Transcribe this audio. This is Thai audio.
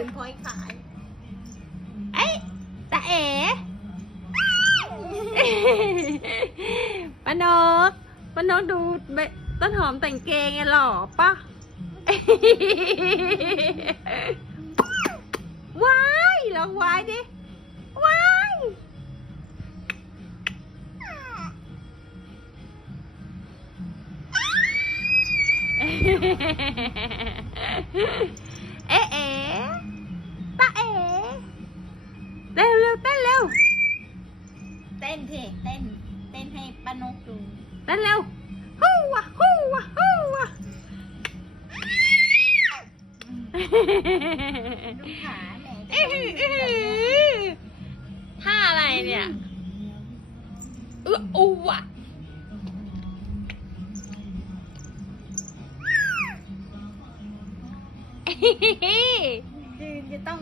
ถึพอยขาย เอ้ยตาเอ๋ปานกปานกดูต้นหอมแต่งเกงไงหล่อปะว้ายลองว้ายดิ ว้ายเต้นเพเต้น เต้นให้ป้านกดูเต้นเร็วฮู้วะฮู้วะฮู้วะดูขาแหมอื้อหืออื้อหือท่าอะไรเนี่ยเอออูวะคือจะต้อง